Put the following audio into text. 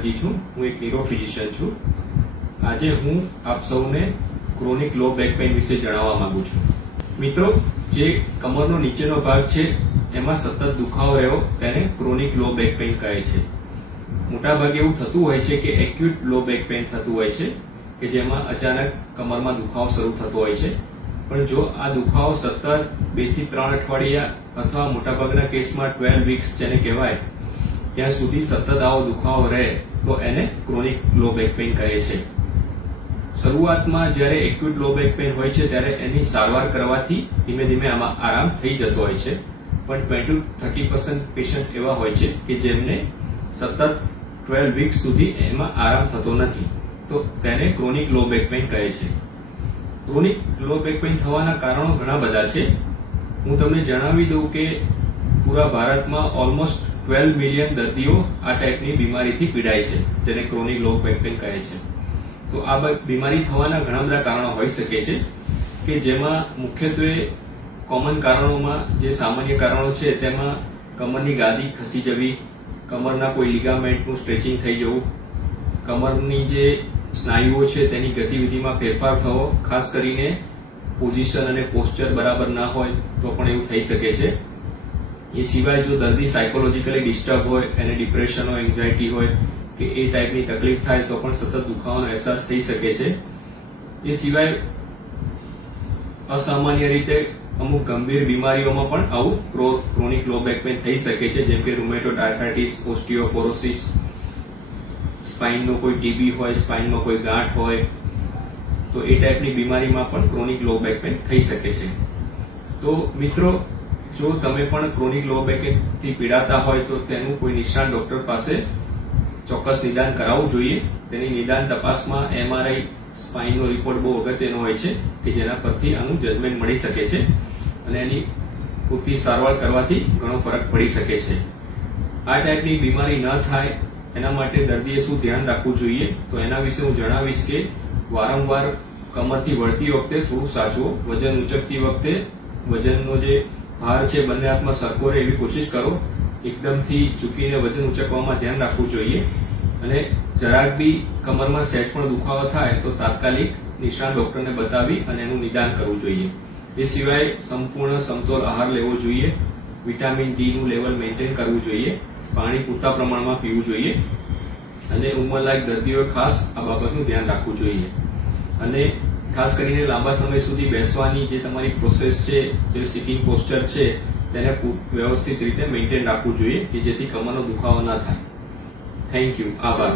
દરજી છું, હું એક ન્યુરો ફિઝિશિયન છું। આજે હું આપ સૌને ક્રોનિક લો બેક પેઇન વિશે જણાવવા માંગુ છું। મિત્રો, જે કમરનો નીચેનો ભાગ છે એમાં સતત દુખાવો રહેવો તેને ક્રોનિક લો બેક પેઇન કહે છે। મોટાભાગે એવું થતું હોય છે કે એક્યુટ લો બેક પેઇન થતું હોય છે કે જેમાં અચાનક કમરમાં દુખાવો શરૂ થતો હોય છે, પણ જો આ દુખાવો સતત 2 થી 3 અઠવાડિયા અથવા મોટાભાગના કેસમાં 12 વીક્સ જેને કહેવાય ત્યાં સુધી સતત આવો દુખાવો રહે તો એને ક્રોનિક લો બેક પેઇન કહે છે। શરૂઆતમાં જ્યારે એક્યુટ લો બેક પેઇન હોય છે ત્યારે એની સારવાર કરવાથી ધીમે ધીમે આમાં આરામ થઈ જતો હોય છે, પણ 20-30% પેશન્ટ એવા હોય છે કે જેમને સતત 12 વીક્સ સુધી એમાં આરામ થતો નથી, તો તેને ક્રોનિક લો બેક પેઇન કહે છે। ક્રોનિક લો બેક પેઇન થવાના કારણો ઘણા બધા છે। હું તમને જણાવી દઉં કે પૂરા ભારતમાં ઓલમોસ્ટ 12 મિલિયન દર્દીઓ આ ટાઈપની બીમારીથી પીડાય છે, જેને ક્રોનિક લો બેક પેઇન કહે છે। તો આ બીમારી થવાના ઘણા બધા કારણો હોઈ શકે છે કે જેમાં મુખ્યત્વે કોમન કારણોમાં જે સામાન્ય કારણો છે તેમાં કમરની ગાદી ખસી જવી, કમરના કોઈ લિગામેન્ટનું સ્ટ્રેચિંગ થઈ જવું, કમરની જે સ્નાયુઓ છે તેની ગતિવિધિમાં ફેરફાર થવો, ખાસ કરીને પોઝિશન અને પોસ્ચર બરાબર ના હોય તો પણ એવું થઈ શકે છે। એ સિવાય જો દર્દી સાયકોલોજીકલી ડિસ્ટર્બ હોય, એને ડિપ્રેશન હોય, એન્ઝાયટી હોય કે એ ટાઈપની તકલીફ થાય તો પણ સતત દુખાવાનો અહેસાસ થઈ શકે છે। એ સિવાય અસામાન્ય રીતે અમુક ગંભીર બીમારીઓમાં પણ આવું ક્રોનિક લો બેક પેઇન થઈ શકે છે, જેમ કે રૂમેટોઇડ આર્થરાઇટિસ, ઓસ્ટિયોપોરોસિસ, સ્પાઇનનો કોઈ ટીબી હોય, સ્પાઇનમાં કોઈ ગાંઠ હોય, તો એ ટાઈપની બીમારીમાં પણ ક્રોનિક લો બેક પેઇન થઈ શકે છે। તો મિત્રો, જો તમે પણ ક્રોનિક લો બેક પેઇનથી પીડાતા હોય તો તેનું કોઈ નિષ્ણાત ડોક્ટર પાસે ચોક્કસ નિદાન કરાવવું જોઈએ। તેની નિદાન તપાસમાં MRI સ્પાઇનનો રિપોર્ટ બહુ અગત્યનો હોય છે કે જેના પરથી આનું જજમેન્ટ મળી શકે છે અને એની પૂરતી સારવાર કરવાથી ઘણો ફરક પડી શકે છે। આ ટાઈપની બીમારી ન થાય એના માટે દર્દીએ શું ધ્યાન રાખવું જોઈએ તો એના વિશે હું જણાવીશ કે વારંવાર કમરથી વળતી વખતે થોડું સાચવો, વજન ઉંચકતી વખતે વજનનો જે ભાર છે બંને હાથમાં સરખો રહે એવી કોશિશ કરો। એકદમથી ઝૂકીને વજન ઉંચકવામાં ધ્યાન રાખવું જોઈએ અને જરાક બી કમરમાં સહેજ પણ દુખાવો થાય તો તાત્કાલિક નિષ્ણાત ડોક્ટરને બતાવી અને એનું નિદાન કરવું જોઈએ। એ સિવાય સંપૂર્ણ સમતોલ આહાર લેવો જોઈએ, વિટામિન ડી નું લેવલ મેન્ટેન કરવું જોઈએ, પાણી પૂરતા પ્રમાણમાં પીવું જોઈએ અને ઉંમરલાયક દર્દીઓએ ખાસ આ બાબતનું ધ્યાન રાખવું જોઈએ। અને ખાસ કરીને લાંબા સમય સુધી બેસવાની જે તમારી પ્રોસેસ છે, જે સિટિંગ પોસ્ચર છે તેને વ્યવસ્થિત રીતે મેન્ટેન રાખવું જોઈએ કે જેથી કમરનો દુખાવો ના થાય। થેન્ક યુ, આભાર।